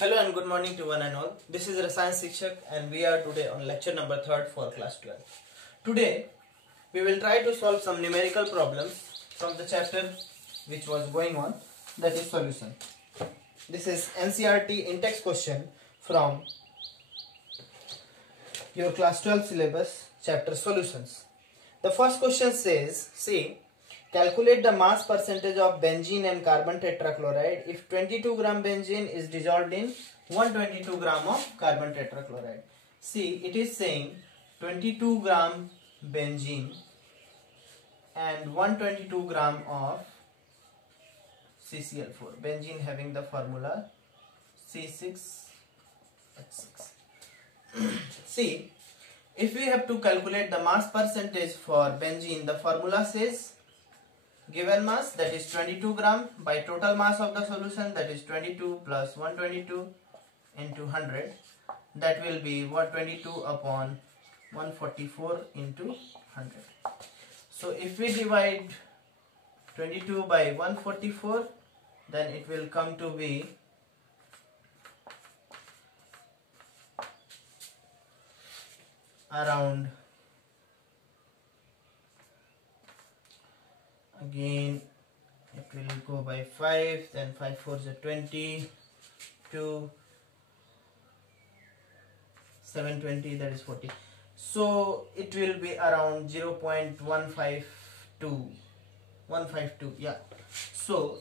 Hello and good morning to one and all. This is Rasayan Shikshak and we are today on lecture number 3 for class 12. Today we will try to solve some numerical problems from the chapter which was going on, that is solution. This is NCERT in-text question from your class 12 syllabus chapter solutions. The first question says, see, calculate the mass percentage of benzene and carbon tetrachloride if 22 gram benzene is dissolved in 122 gram of carbon tetrachloride. See, it is saying 22 gram benzene and 122 gram of CCl4. Benzene having the formula C6H6. See, if we have to calculate the mass percentage for benzene, the formula says given mass, that is 22 gram, by total mass of the solution, that is 22 plus 122 into 100, that will be 122 upon 144 into 100. So if we divide 22 by 144, then it will come to be around, again it will go by 5, then 5 4s are 20, 2, 7 20, that is 40. So it will be around 0.152, yeah. So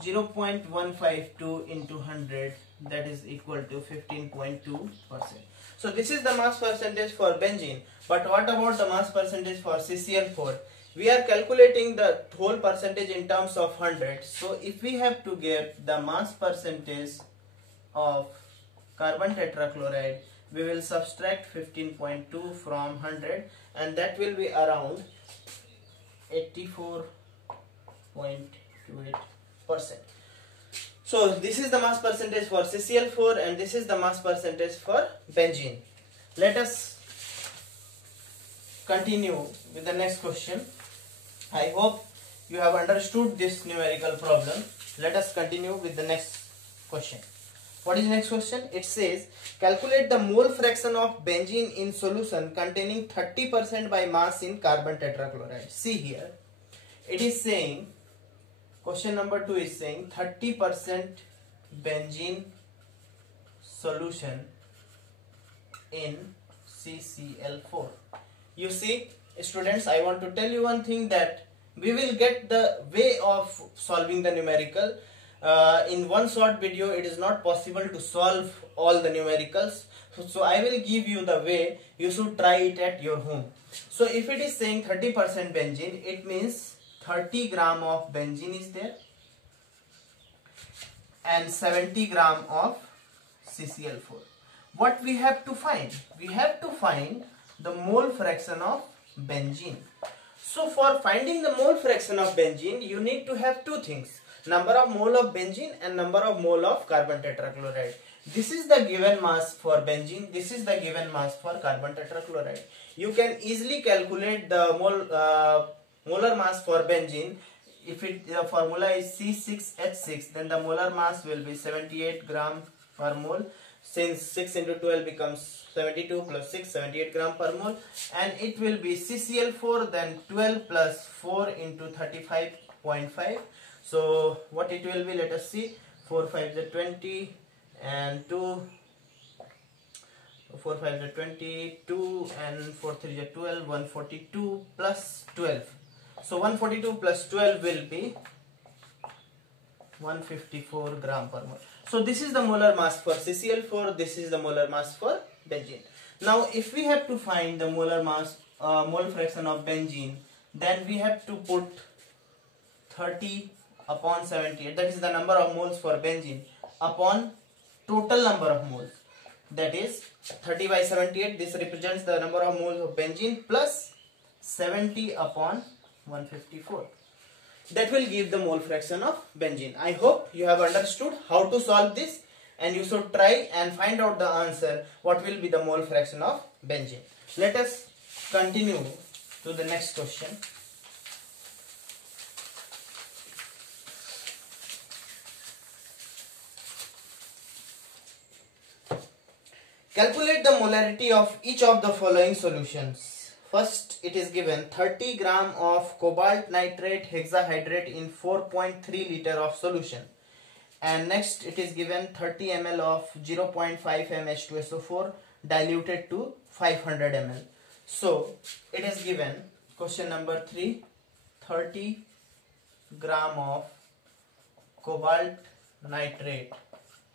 0.152 into 100, that is equal to 15.2%. So this is the mass percentage for benzene. But what about the mass percentage for CCl4? We are calculating the whole percentage in terms of 100. So if we have to get the mass percentage of carbon tetrachloride, we will subtract 15.2 from 100 and that will be around 84.28%. So this is the mass percentage for CCl4 and this is the mass percentage for benzene. Let us continue with the next question. I hope you have understood this numerical problem. Let us continue with the next question. What is the next question? It says, calculate the mole fraction of benzene in solution containing 30% by mass in carbon tetrachloride. See here, it is saying, question number 2 is saying 30% benzene solution in CCl4. You see, students, I want to tell you one thing, that we will get the way of solving the numerical. In one short video it is not possible to solve all the numericals, so I will give you the way. You should try it at your home. So if it is saying 30% benzene, it means 30 gram of benzene is there and 70 gram of CCl4. What we have to find? We have to find the mole fraction of benzene. So for finding the mole fraction of benzene, you need to have two things: number of mole of benzene and number of mole of carbon tetrachloride. This is the given mass for benzene, this is the given mass for carbon tetrachloride. You can easily calculate the molar mass for benzene. If the formula is C6H6, then the molar mass will be 78 gram per mole. Since 6 into 12 becomes 72 plus 6, 78 gram per mole, and it will be CCl4, then 12 plus 4 into 35.5. So what it will be, let us see, 4 5 is 20 and 2, 4 5 is 20, 2 and 4 3 is 12, 142 plus 12. So 142 plus 12 will be 154 gram per mole. So this is the molar mass for CCl4, this is the molar mass for benzene. Now if we have to find the molar mass, mole fraction of benzene, then we have to put 30 upon 78, that is the number of moles for benzene, upon total number of moles, that is 30 by 78, this represents the number of moles of benzene, plus 70 upon 154. That will give the mole fraction of benzene. I hope you have understood how to solve this, and you should try and find out the answer, what will be the mole fraction of benzene. Let us continue to the next question. Calculate the molarity of each of the following solutions. First, it is given 30 gram of cobalt nitrate hexahydrate in 4.3 liter of solution. And next, it is given 30 ml of 0.5 mH2SO4 diluted to 500 ml. So, it is given, question number 3, 30 gram of cobalt nitrate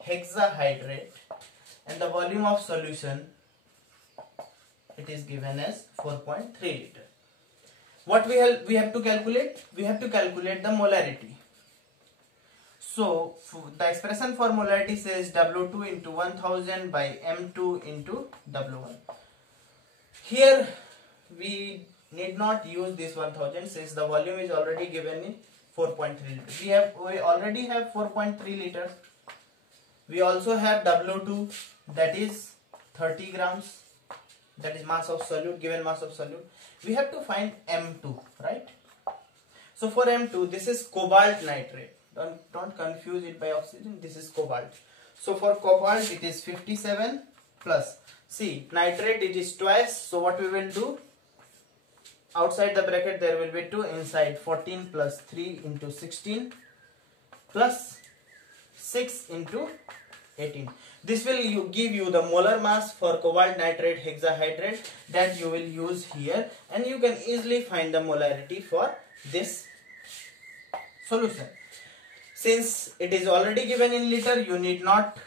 hexahydrate, and the volume of solution, it is given as 4.3 liter. What we have to calculate? We have to calculate the molarity. So the expression for molarity says W2 into 1000 by M2 into W1. Here we need not use this 1000 since the volume is already given in 4.3 liters. We already have 4.3 liters. We also have W2, that is 30 grams, that is mass of solute, given mass of solute. We have to find M2, right? So for M2, this is cobalt nitrate. Don't confuse it by oxygen. This is cobalt. So for cobalt, it is 57 plus. See, nitrate, it is twice. So what we will do? Outside the bracket, there will be 2. Inside, 14 plus 3 into 16 plus 6 into 18. This will give you the molar mass for cobalt nitrate hexahydrate that you will use here, and you can easily find the molarity for this solution. Since it is already given in liter, you need not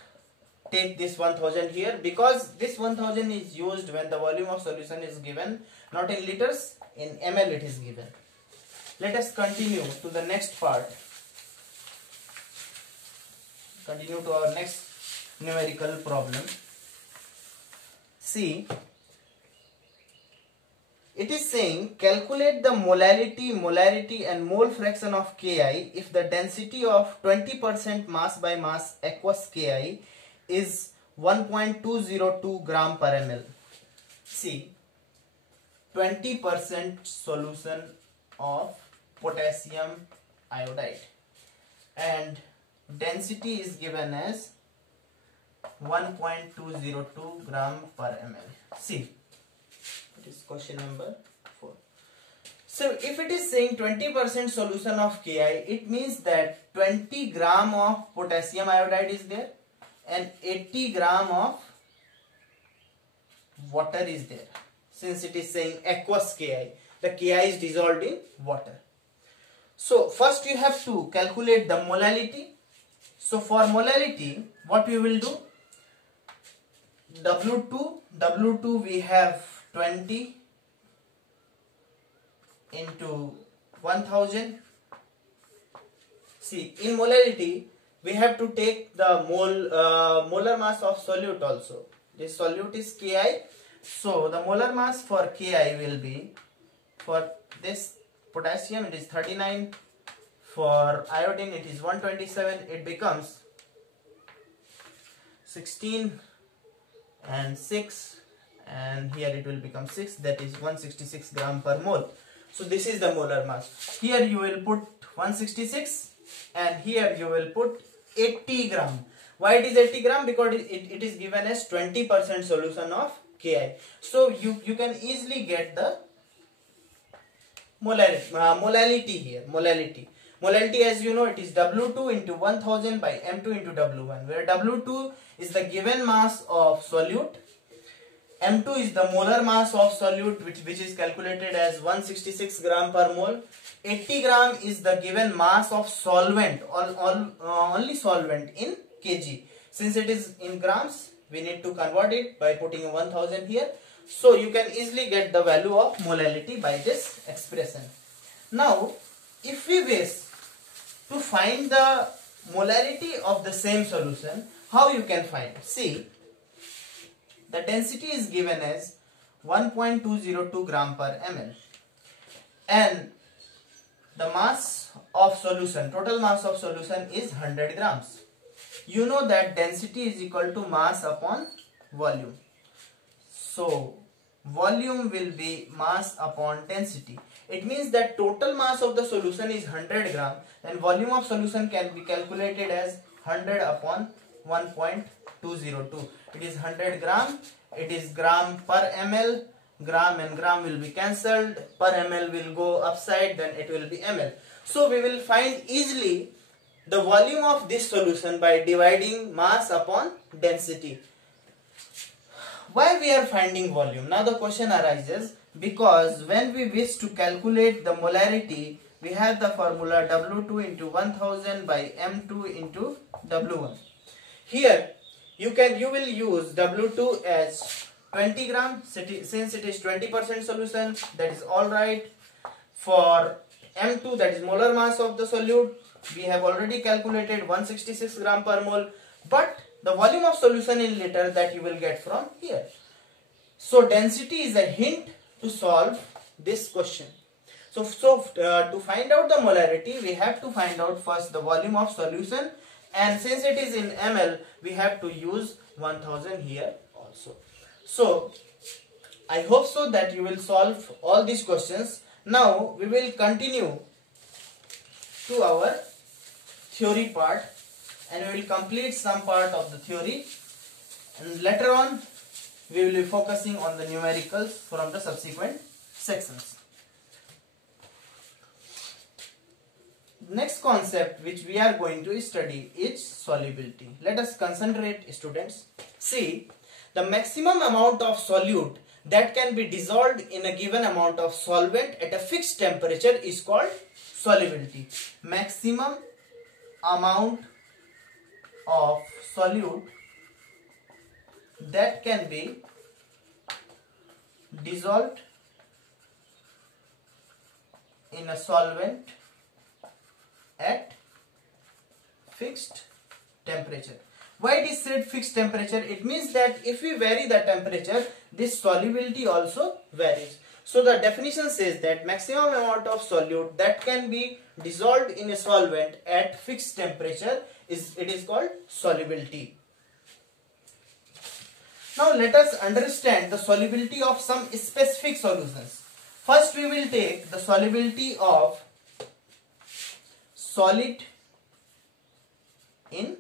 take this 1000 here, because this 1000 is used when the volume of solution is given not in liters, in ml it is given. Let us continue to the next part. Continue to our next numerical problem. See, it is saying calculate the molarity and mole fraction of Ki if the density of 20% mass by mass aqueous Ki is 1.202 gram per ml. See, 20% solution of potassium iodide and density is given as 1.202 gram per ml. See, it is question number 4. So if it is saying 20% solution of Ki, it means that 20 gram of potassium iodide is there and 80 gram of water is there. Since it is saying aqueous Ki, the Ki is dissolved in water. So first you have to calculate the molality. So for molality, what we will do? W2 we have 20 into 1000. See, in molarity we have to take the molar mass of solute also. This solute is Ki. So the molar mass for Ki will be, for this potassium it is 39, for iodine it is 127, it becomes 16 and 6, and here it will become 6, that is 166 gram per mole. So this is the molar mass. Here you will put 166 and here you will put 80 gram. Why it is 80 gram? Because it is given as 20% solution of Ki. So you can easily get the molality here. Molality, as you know, it is W2 into 1000 by M2 into W1, where W2 is the given mass of solute, M2 is the molar mass of solute which is calculated as 166 gram per mole, 80 gram is the given mass of solvent, only solvent in kg. Since it is in grams, we need to convert it by putting 1000 here. So you can easily get the value of molality by this expression. Now, if we wish to find the molarity of the same solution, how you can find? See, the density is given as 1.202 gram per ml and the mass of solution, total mass of solution is 100 grams. You know that density is equal to mass upon volume. So volume will be mass upon density. It means that total mass of the solution is 100 gram and volume of solution can be calculated as 100 upon 1.202. 202. It is 100 gram. It is gram per ml. Gram and gram will be cancelled. Per ml will go upside, then it will be ml. So we will find easily the volume of this solution by dividing mass upon density. Why we are finding volume? Now the question arises because when we wish to calculate the molarity, we have the formula W2 into 1000 by M2 into W1. Here you will use W2 as 20 gram since it is 20% solution, that is alright. For M2, that is molar mass of the solute, we have already calculated 166 gram per mole, but the volume of solution in liter that you will get from here. So density is a hint to solve this question. So to find out the molarity, we have to find out first the volume of solution, and since it is in ml, we have to use 1000 here also. So I hope so that you will solve all these questions. Now we will continue to our theory part, and we will complete some part of the theory, and later on we will be focusing on the numericals from the subsequent sections. Next concept which we are going to study is solubility. Let us concentrate, students. See, the maximum amount of solute that can be dissolved in a given amount of solvent at a fixed temperature is called solubility. Maximum amount of solute that can be dissolved in a solvent at fixed temperature. Why it is said fixed temperature? It means that if we vary the temperature, this solubility also varies. So the definition says that maximum amount of solute that can be dissolved in a solvent at fixed temperature is called solubility. Now let us understand the solubility of some specific solutions. First we will take the solubility of solid in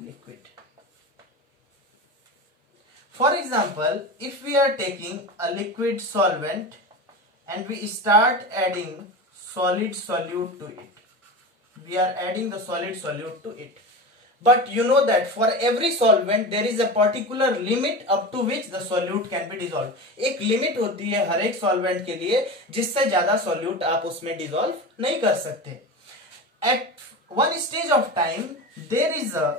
liquid. For example, if we are taking a liquid solvent and we start adding solid solute to it, we are adding the solid solute to it. But you know that for every solvent there is a particular limit up to which the solute can be dissolved. एक limit होती है हर एक solvent के लिए जिससे ज्यादा solute आप उसमें डिसॉल्व नहीं कर सकते. At one stage of time there is a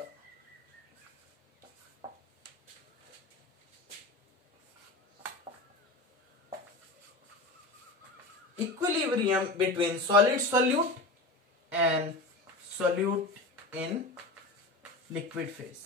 equilibrium between solid solute and solute in liquid phase.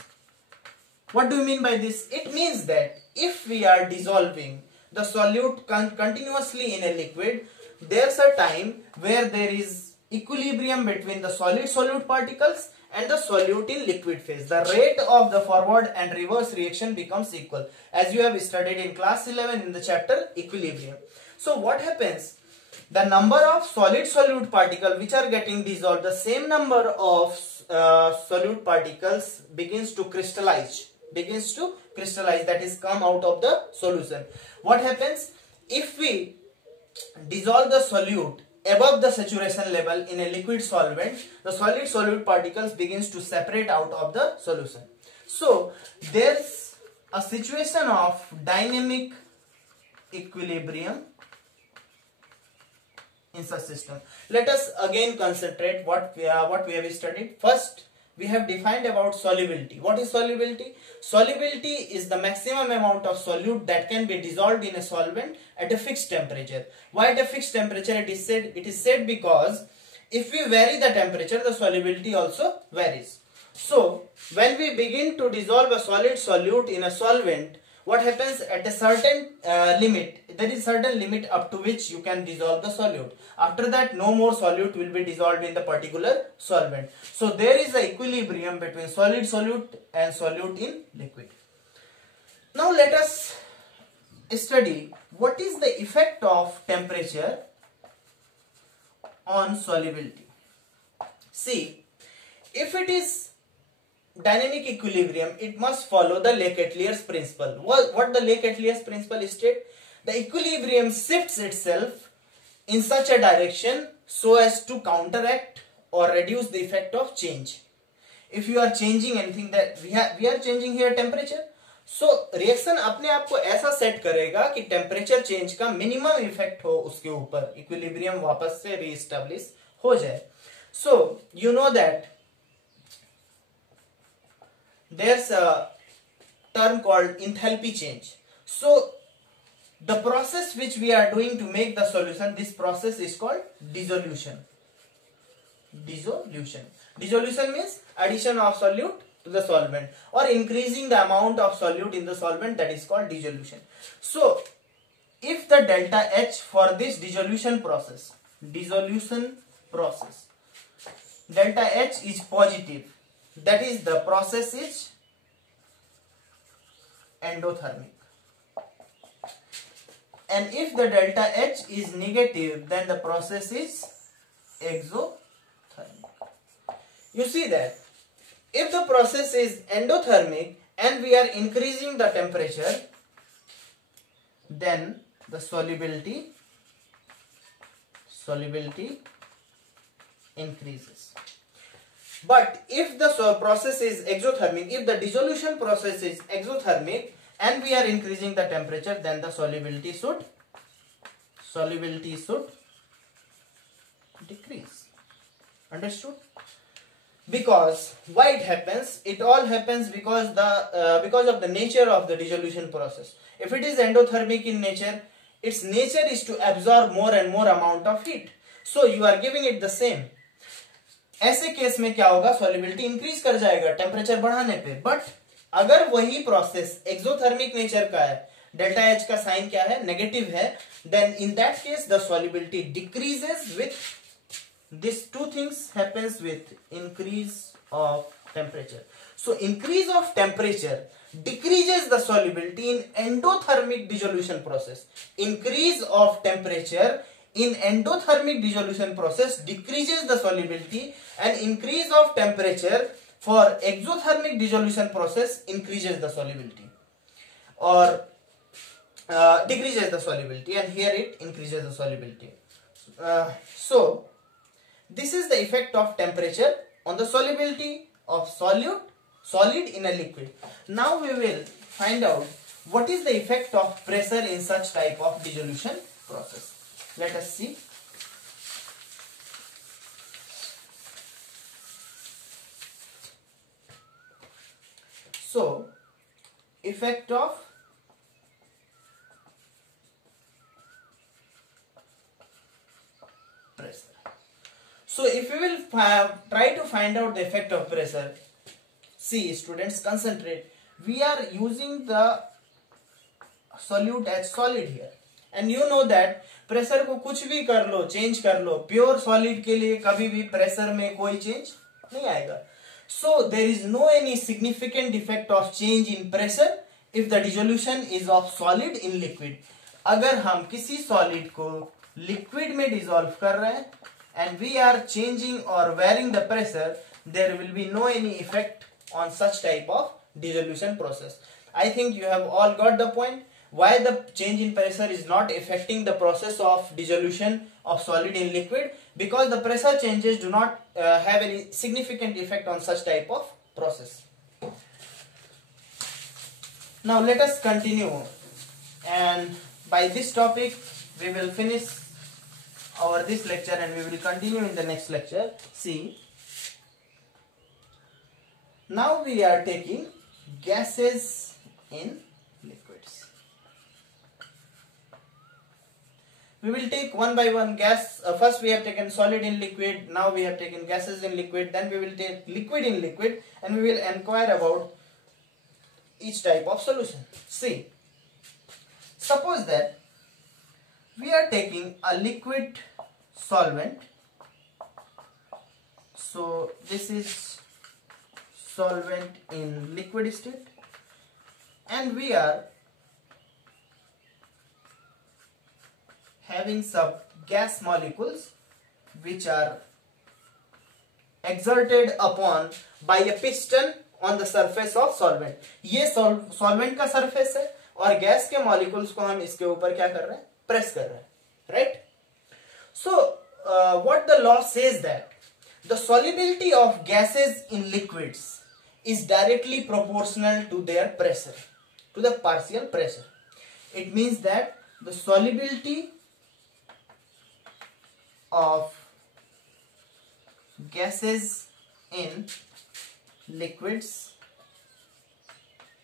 What do you mean by this? It means that if we are dissolving the solute continuously in a liquid, there's a time where there is equilibrium between the solid solute particles and the solute in liquid phase. The rate of the forward and reverse reaction becomes equal, as you have studied in class 11 in the chapter equilibrium. So what happens? The number of solid solute particles which are getting dissolved, the same number of solute particles begins to crystallize, that is come out of the solution. What happens? If we dissolve the solute above the saturation level in a liquid solvent, the solid solute particles begins to separate out of the solution. So there's a situation of dynamic equilibrium in such system. Let us again concentrate what we have studied. First, we have defined about solubility. What is solubility? Solubility is the maximum amount of solute that can be dissolved in a solvent at a fixed temperature. Why at a fixed temperature? It is said because if we vary the temperature, the solubility also varies. So when we begin to dissolve a solid solute in a solvent, what happens? At a certain limit, there is certain limit up to which you can dissolve the solute. After that, no more solute will be dissolved in the particular solvent. So there is an equilibrium between solid solute and solute in liquid. Now let us study what is the effect of temperature on solubility. See, if it is dynamic equilibrium, it must follow the Le-Chatelier's principle. What the Le-Chatelier's principle state? The equilibrium shifts itself in such a direction so as to counteract or reduce the effect of change. If you are changing anything, that we are changing here temperature, so reaction अपने आप को ऐसा set करेगा कि temperature change का minimum effect हो उसके ऊपर, इक्विलिब्रियम वापस से रीएस्टैब्लिश हो जाए. So you know that there's a term called enthalpy change. So the process which we are doing to make the solution, this process is called dissolution. Dissolution means addition of solute to the solvent or increasing the amount of solute in the solvent, that is called dissolution. So if the delta H for this dissolution process, delta H is positive, that is the process is endothermic. And if the delta H is negative, then the process is exothermic. You see that if the process is endothermic and we are increasing the temperature, then the solubility increases. But if the process is exothermic, if the dissolution process is exothermic and we are increasing the temperature, then the solubility should decrease. Understood? Because why it happens? It all happens because of the nature of the dissolution process. If it is endothermic in nature, its nature is to absorb more and more amount of heat. So you are giving it the same. ऐसे case में क्या होगा? Solubility increase कर जाएगा temperature बढ़ाने पे. But अगर वही प्रोसेस एक्सोथर्मिक नेचर का है, डेल्टा एच का साइन क्या है? नेगेटिव है. Then in that case the solubility decreases with these two things happens with increase of temperature. So increase of temperature decreases the solubility in endothermic dissolution process. Increase of temperature in endothermic dissolution process decreases the solubility, and increase of temperature for exothermic dissolution process increases the solubility or decreases the solubility, and here it increases the solubility. So this is the effect of temperature on the solubility of solid in a liquid. Now we will find out what is the effect of pressure in such type of dissolution process. Let us see. So effect of pressure. So if we will try to find out the effect of pressure, see students, concentrate. We are using the solute as solid here, and you know that pressure को कुछ भी कर लो, change कर लो, pure solid के लिए कभी भी pressure में कोई change नहीं आएगा. So there is no any significant effect of change in pressure if the dissolution is of solid in liquid. अगर हम किसी solid को liquid में dissolve कर रहे हैं and we are changing or varying the pressure, there will be no any effect on such type of dissolution process. I think you have all got the point why the change in pressure is not affecting the process of dissolution of solid in liquid, because the pressure changes do not have any significant effect on such type of process. Now let us continue, and by this topic we will finish our this lecture and we will continue in the next lecture. See, now we are taking gases in liquids. We will take one by one gas. First we have taken solid in liquid, now we have taken gases in liquid, then we will take liquid in liquid, and we will inquire about each type of solution. See, suppose that we are taking a liquid solvent. So this is solvent in liquid state, and we are having some gas molecules which are exerted upon by a piston on the surface of solvent. ये solvent का surface है और gas के molecules को हम इसके ऊपर क्या कर रहे हैं, प्रेस कर रहे हैं, right? So what the law says that the solubility of gases in liquids is directly proportional to their pressure, to the partial pressure. It means that the solubility of gases in liquids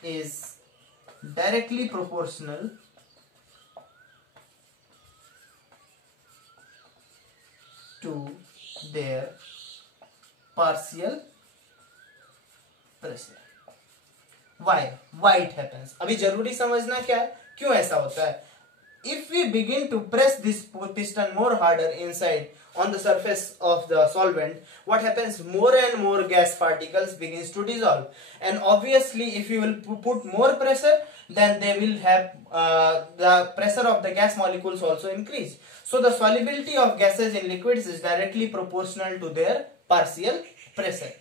is directly proportional to their partial pressure. Why it happens? अभी जरूरी समझना क्या है, क्यों ऐसा होता है. If we begin to press this piston more harder inside on the surface of the solvent, what happens? More and more gas particles begins to dissolve, and obviously if you will put more pressure, then they will have the pressure of the gas molecules also increase. So the solubility of gases in liquids is directly proportional to their partial pressure.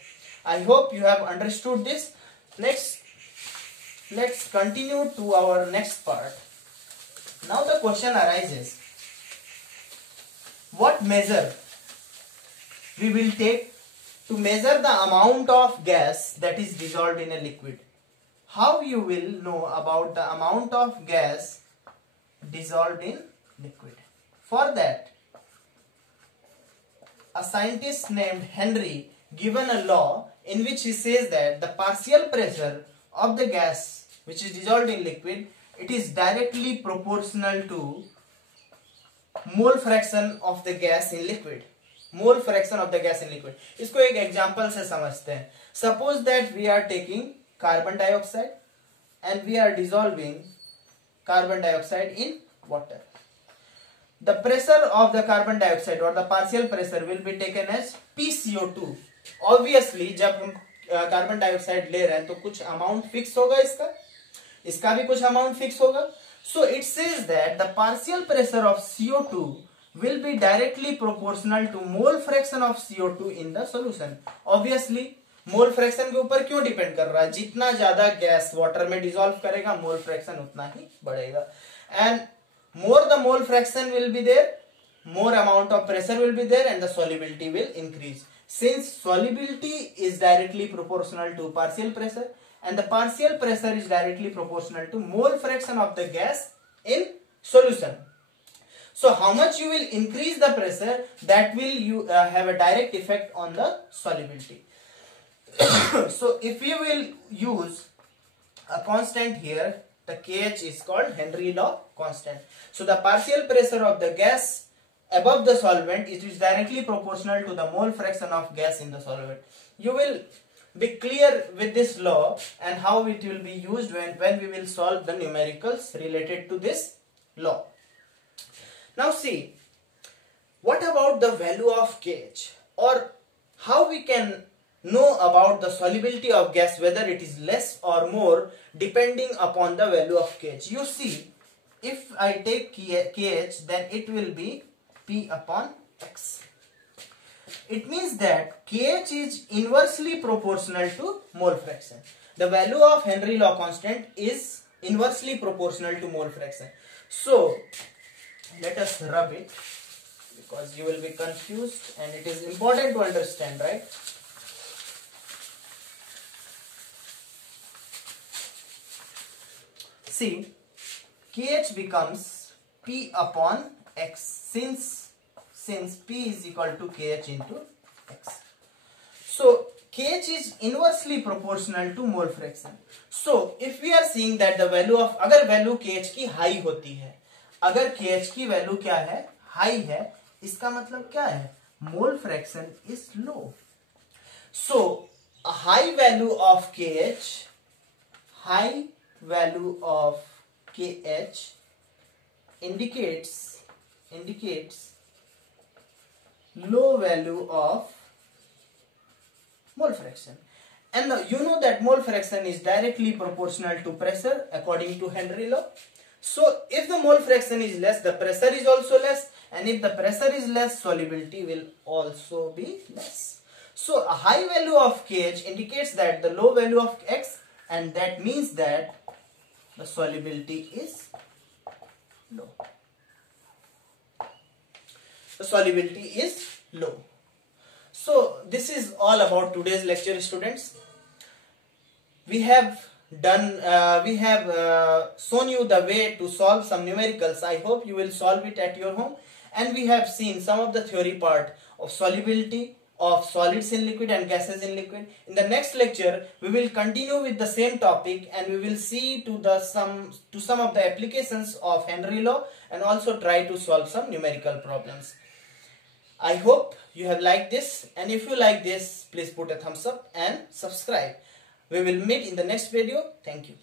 I hope you have understood this. Let's continue to our next part. Now the question arises, what measure we will take to measure the amount of gas that is dissolved in a liquid? How you will know about the amount of gas dissolved in liquid? For that, a scientist named Henry given a law in which he says that the partial pressure of the gas which is dissolved in liquid, it is directly proportional to mole fraction of the gas in liquid. Mole fraction of the gas in liquid. इसको एक example से समझते हैं. Suppose that we are taking carbon dioxide and we are dissolving carbon dioxide in water. The pressure of the carbon dioxide or the partial pressure will be taken as PCO2. Obviously जब हम carbon dioxide ले रहे हैं तो कुछ amount fix होगा, इसका भी कुछ अमाउंट फिक्स होगा. So it says that the partial pressure of CO2 will be directly proportional to mole fraction of CO2 in the solution. Obviously mole fraction के ऊपर क्यों डिपेंड कर रहा है, जितना ज्यादा गैस वाटर में डिसॉल्व करेगा मोल फ्रैक्शन उतना ही बढ़ेगा. And more the mole fraction will be there, more amount of pressure will be there and the solubility will increase. Since solubility is directly proportional to partial pressure and the partial pressure is directly proportional to mole fraction of the gas in solution. So how much you will increase the pressure, that will have a direct effect on the solubility. So if you will use a constant here, the KH is called Henry law constant. So the partial pressure of the gas above the solvent, it is directly proportional to the mole fraction of gas in the solvent. You will be clear with this law and how it will be used when we will solve the numericals related to this law. Now see, what about the value of KH, or how we can know about the solubility of gas, whether it is less or more depending upon the value of KH. You see, if I take KH, then it will be P upon X. It means that KH is inversely proportional to mole fraction. The value of Henry law constant is inversely proportional to mole fraction. So let us rub it, because you will be confused and it is important to understand, right? See, KH becomes P upon X since P is equal to KH into X. So KH is inversely proportional to mole fraction. So if we are seeing that the value of, अगर value KH की high होती है, अगर KH की value क्या है, high है, इसका मतलब क्या है, mole fraction is low. So a high value of KH, high value of KH indicates low value of mole fraction. And you know that mole fraction is directly proportional to pressure according to Henry law. So if the mole fraction is less, the pressure is also less, and if the pressure is less, solubility will also be less. So a high value of KH indicates that the low value of X, and that means that the solubility is low. The solubility is low. So this is all about today's lecture, students. We have shown you the way to solve some numericals. I hope you will solve it at your home. And we have seen some of the theory part of solubility of solids in liquid and gases in liquid. In the next lecture, we will continue with the same topic, and we will see to some of the applications of Henry law, and also try to solve some numerical problems. I hope you have liked this, and if you like this, please put a thumbs up and subscribe. We will meet in the next video. Thank you.